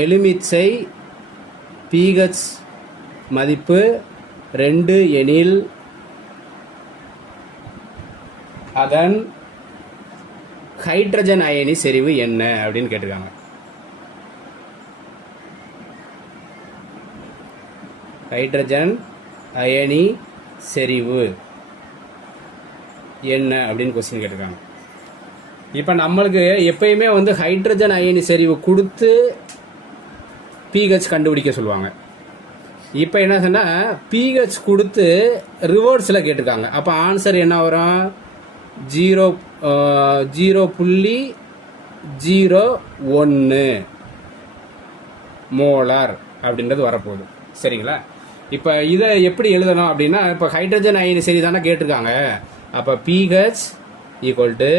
எலுமிச்சை pH மதிப்பு 2 எனில் அதன் ஹைட்ரஜன் அயனி செறிவு என்ன அப்படின்னு கேட்டிருக்காங்க. ஹைட்ரஜன் அயனி செறிவு என்ன அப்படின்னு கொஸ்டின் கேட்டிருக்காங்க. இப்போ நம்மளுக்கு எப்பயுமே வந்து ஹைட்ரஜன் அயனி செறிவு கொடுத்து pH கண்டுபிடிக்க சொல்லுவாங்க. இப்போ என்ன சொன்னா pH கொடுத்து ரிவர்ஸில் கேட்டிருக்காங்க. அப்போ ஆன்சர் என்ன வரும்? 0.01 மோலார் அப்படின்றது வரப்போகுது. சரிங்களா? இப்போ இதை எப்படி எழுதணும் அப்படின்னா, இப்போ ஹைட்ரஜன் அயனி சரி தானே கேட்டிருக்காங்க. அப்போ pH equal to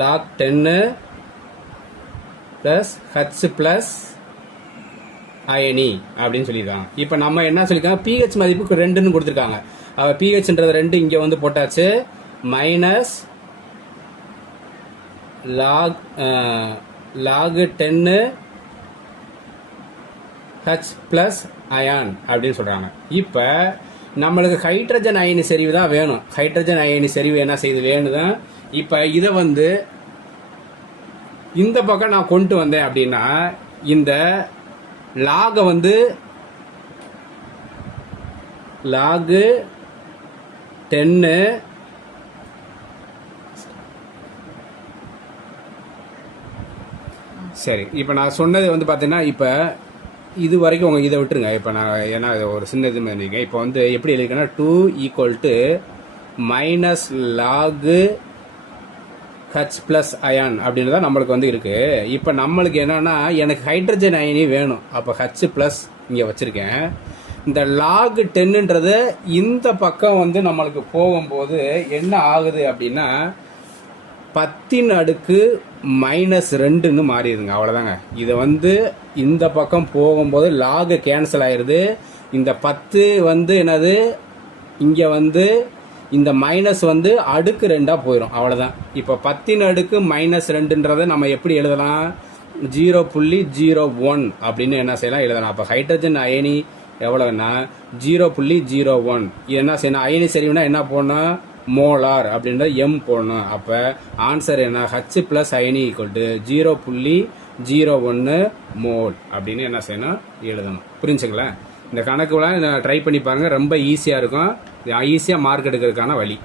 -log10 + H + அயனி அப்படின்னு சொல்லியிருக்காங்க. இப்போ நம்ம என்ன சொல்லியிருக்காங்க? pH மதிப்புக்கு 2ன்னு கொடுத்துருக்காங்க. அப்போ pHன்றது 2 இங்கே வந்து போட்டாச்சு. -log10 H + அயான் அப்படின்னு சொல்றாங்க. இப்போ நம்மளுக்கு ஹைட்ரஜன் அயனி செறிவு தான் வேணும். ஹைட்ரஜன் அயனி செறிவு என்ன செய்யுது வேணுதான். இப்போ இதை வந்து இந்த பக்கம் நான் கொண்டு வந்தேன் அப்படின்னா இந்த லாகை வந்து log10 சரி. இப்போ நான் சொன்னது வந்து பார்த்தீங்கன்னா இப்போ இது வரைக்கும் உங்க இதை விட்டுருங்க. இப்போ நான் ஏன்னா ஒரு சின்ன இது பண்ணிருக்கேன். இப்போ வந்து எப்படி எழுதிருக்கேன்னா 2 = -log H + அயான் அப்படின்னு தான் நம்மளுக்கு வந்து இருக்கு. இப்போ நம்மளுக்கு என்னன்னா எனக்கு ஹைட்ரஜன் அயனி வேணும். அப்போ H + இங்கே வச்சிருக்கேன். இந்த log10ன்றது இந்த பக்கம் வந்து நம்மளுக்கு போகும்போது என்ன ஆகுது அப்படின்னா 10⁻⁻2ன்னு மாறிடுங்க. அவ்வளோதாங்க. இதை வந்து இந்த பக்கம் போகும்போது லாக் கேன்சல் ஆயிடுது. இந்த 10 வந்து என்னது இங்கே வந்து இந்த மைனஸ் வந்து அடுக்கு 2ஆ போயிடும். அவ்வளோதான். இப்போ 10⁻⁻2ன்றதை நம்ம எப்படி எழுதலாம்? 0.01 அப்படின்னு என்ன செய்யலாம் எழுதலாம். அப்போ ஹைட்ரஜன் அயனி எவ்வளோன்னா 0.01. இது என்ன செய்யணும்? அயனி செறிவுனா என்ன போடணும்? மோலார் அப்படின்ற எம் போடணும். அப்போ ஆன்சர் என்ன? H + அயனி = 0.01 மோல் அப்படின்னு என்ன செய்யணும்? எழுதணும். புரிஞ்சுங்களா? இந்த கணக்குலாம் ட்ரை பண்ணி பாருங்கள். ரொம்ப ஈஸியாக இருக்கும். ஈஸியாக மார்க் எடுக்கிறதுக்கான வழி.